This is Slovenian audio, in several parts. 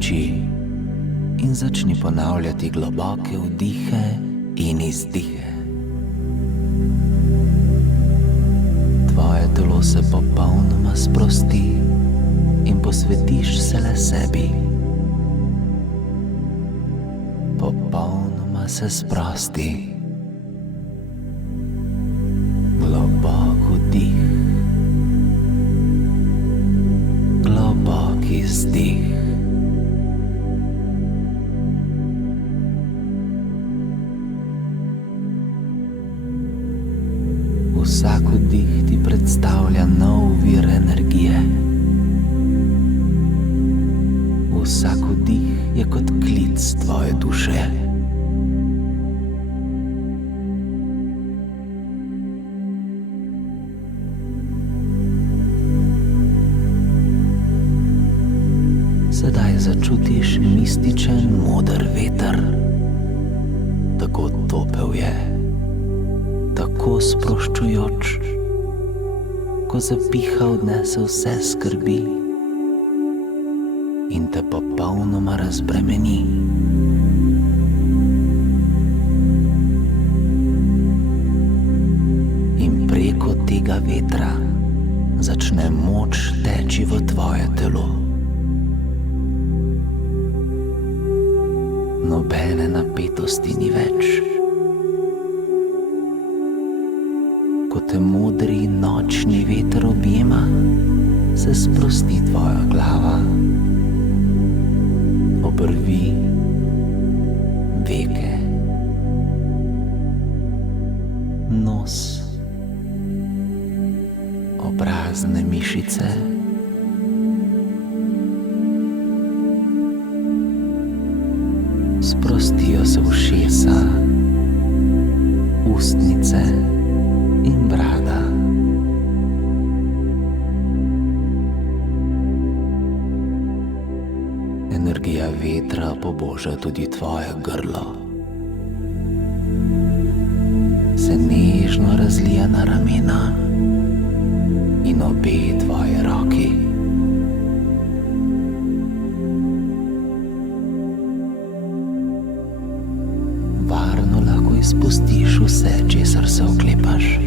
oči in začni ponavljati globoke vdihe in izdihe. Tvoje telo se popolnoma sprosti in posvetiš se le sebi. Popolnoma se sprosti. Globok vdih, globok izdih. Vsak vdih ti predstavlja nov vir energije. Vsak vdih je kot klic tvoje duše. Sedaj začutiš mističen moder veter. Tako topel je, tako sproščujoč, ko zapiha odnese vse skrbi in te popolnoma razbremeni. In preko tega vetra začne moč teči v tvoje telo. Nobene napetosti ni več. Ko te modri nočni veter objema, se sprosti tvoja glava, obrvi, veke, nos, obrazne mišice, sprostijo se ušesa, ustnice in brada. Energija vetra poboža tudi tvoje grlo. Se nežno razlija na ramena in obe tvoje roki. Varno lahko izpustiš vse, česar se oklepaš.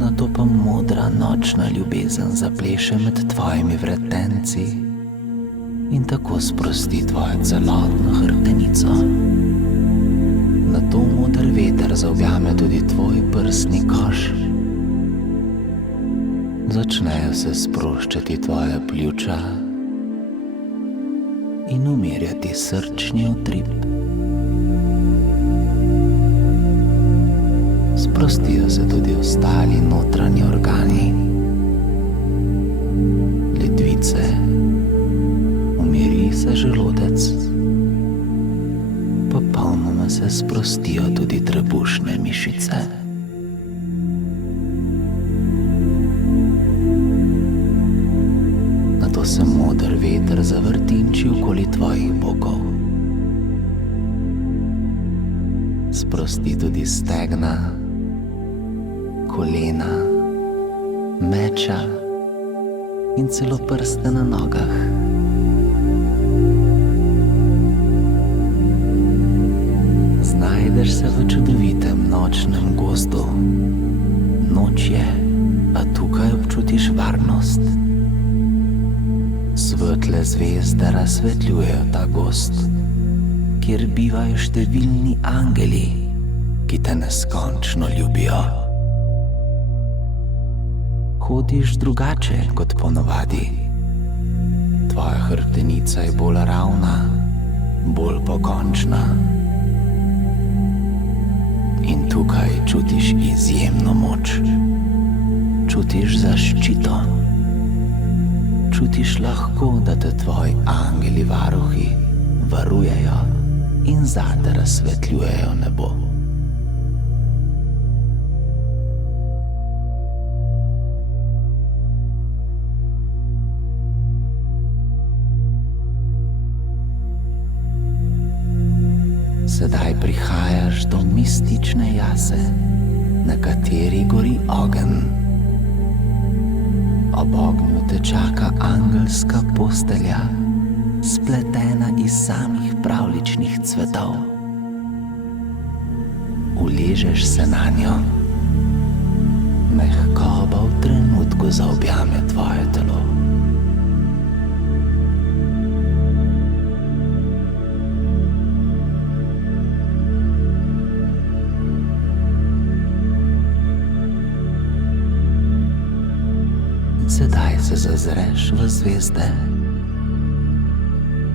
Nato pa modra nočna ljubezen zapleše med tvojimi vretenci in tako sprosti tvojo celotno hrbtenico. Nato moder veter zaobjame tudi tvoj prsni koš. Začnejo se sproščati tvoja pljuča in umirjati srčni utrip. Sprostijo se tudi ostali notranji organi, ledvice, umiri se želodec. Popolnoma se sprostijo tudi trebušne mišice. Nato se moder veter zavrtinči okoli tvojih bokov. Sprosti tudi stegna, kolena, meča in celo prste na nogah. Znajdeš se v čudovitem nočnem gozdu. Noč je, a tukaj občutiš varnost. Svetle zvezde razsvetljujejo ta gozd, kjer bivajo številni angeli, ki te neskončno ljubijo. Hodiš drugače kot ponavadi. Tvoja hrbtenica je bolj ravna, bolj pokončna. In tukaj čutiš izjemno moč. Čutiš zaščito. Čutiš lahko, da te tvoji angeli varuhi varujejo in zate razsvetljujejo nebo. Sedaj prihajaš do mistične jase, na kateri gori ogenj. Ob ognju te čaka angelska postelja, spletena iz samih pravljičnih cvetov. Uležeš se na njo, mehkoba v trenutku zaobjame tvoje telo. Sedaj se zazreš v zvezde.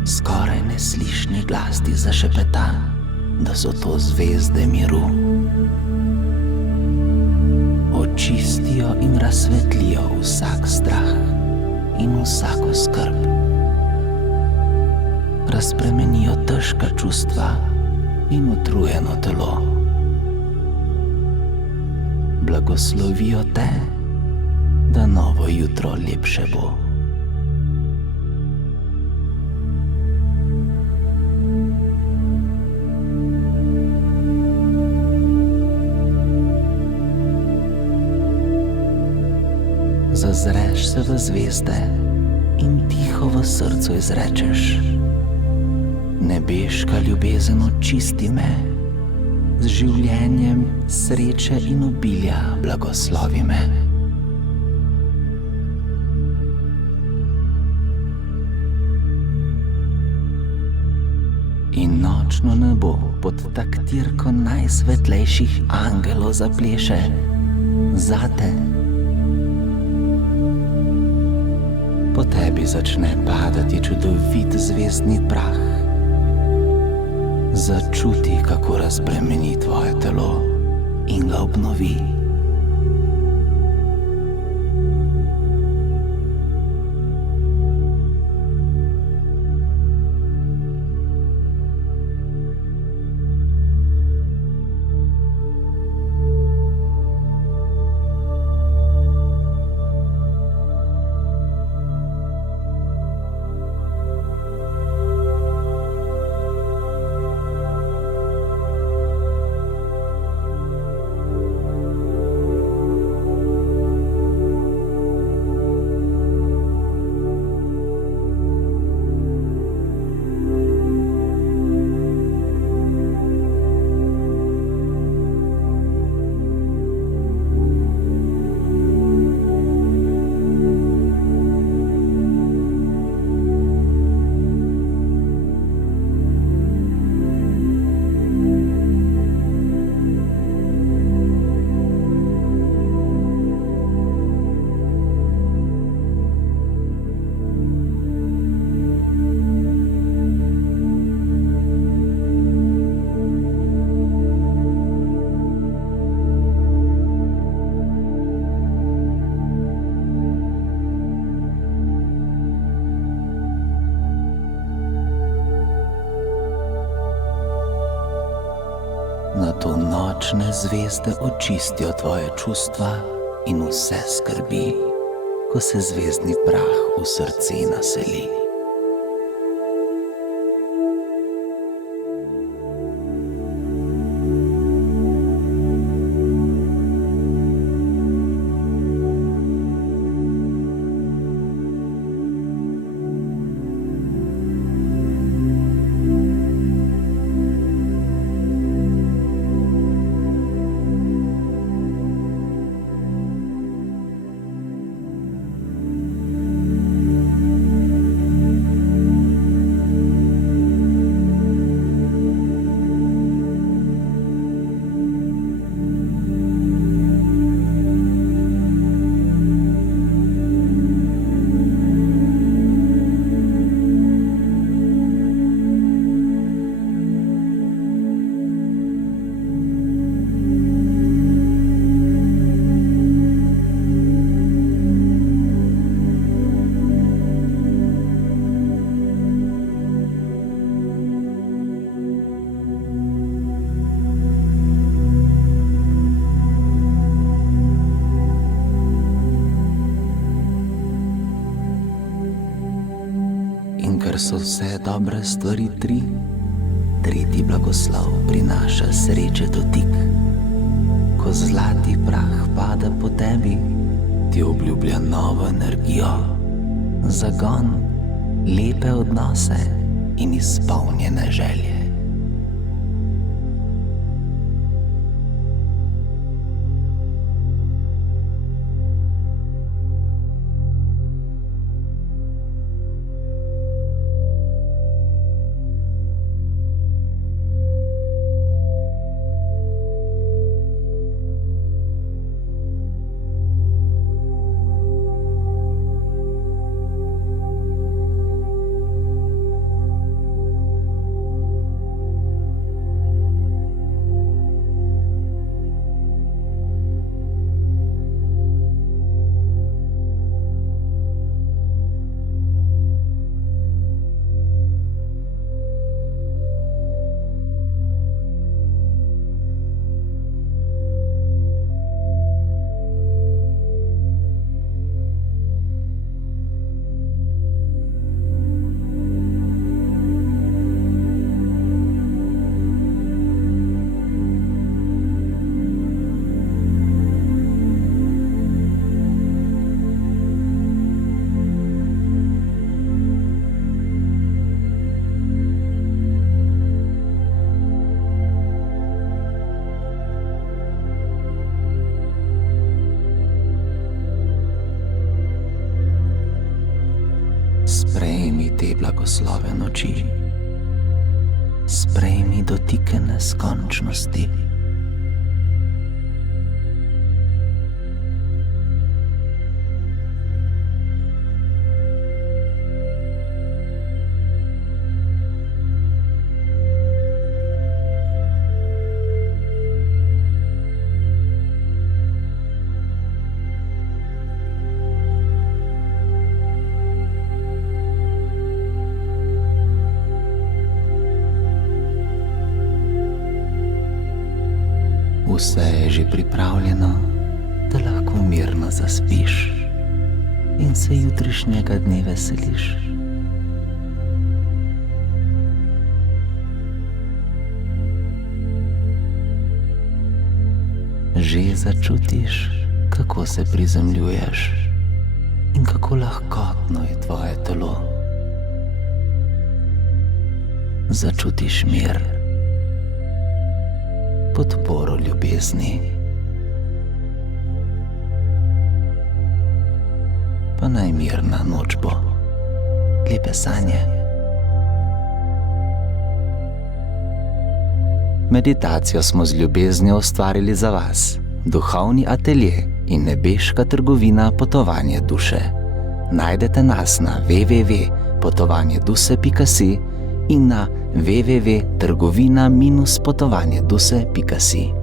Skoraj neslišni glas ti zašepeta, da so to zvezde miru. Očistijo in razsvetlijo vsak strah in vsako skrb. Razpremenijo težka čustva in utrujeno telo. Blagoslovijo te, da novo jutro lepše bo. Zazreš se v zvezde in tiho v srcu izrečeš: nebeška ljubezen očisti me, z življenjem sreče in obilja blagoslovi me. In nočno nebo pod taktirko najsvetlejših angelov zapleše zate. Po tebi začne padati čudovit zvezdni prah. Začuti, kako razbremeni tvoje telo in ga obnovi. Nato nočne zvezde očistijo tvoje čustva in vse skrbi, ko se zvezdni prah v srce naseli. ker so vse dobre stvari tri, tretji blagoslov prinaša sreče dotik, ko ko zlati prah pada po tebi, ti obljublja novo energijo, zagon, lepe odnose in izpolnjene želje. Sprejmi te blagoslove noči, sprejmi dotike neskončnosti. Vse je že pripravljeno, da lahko mirno zaspiš in se jutrišnjega dne veseliš. Že začutiš, kako se prizemljuješ in kako lahkotno je tvoje telo. Začutiš mir, podporo ljubezni. Pa naj mirna noč bo, lepe sanje. Meditacijo smo z ljubeznijo ustvarili za vas, duhovni atelje in nebeška trgovina Potovanje duše. Najdete nas na www.potovanjeduse.si in na www.trgovina-potovanjeduse.si.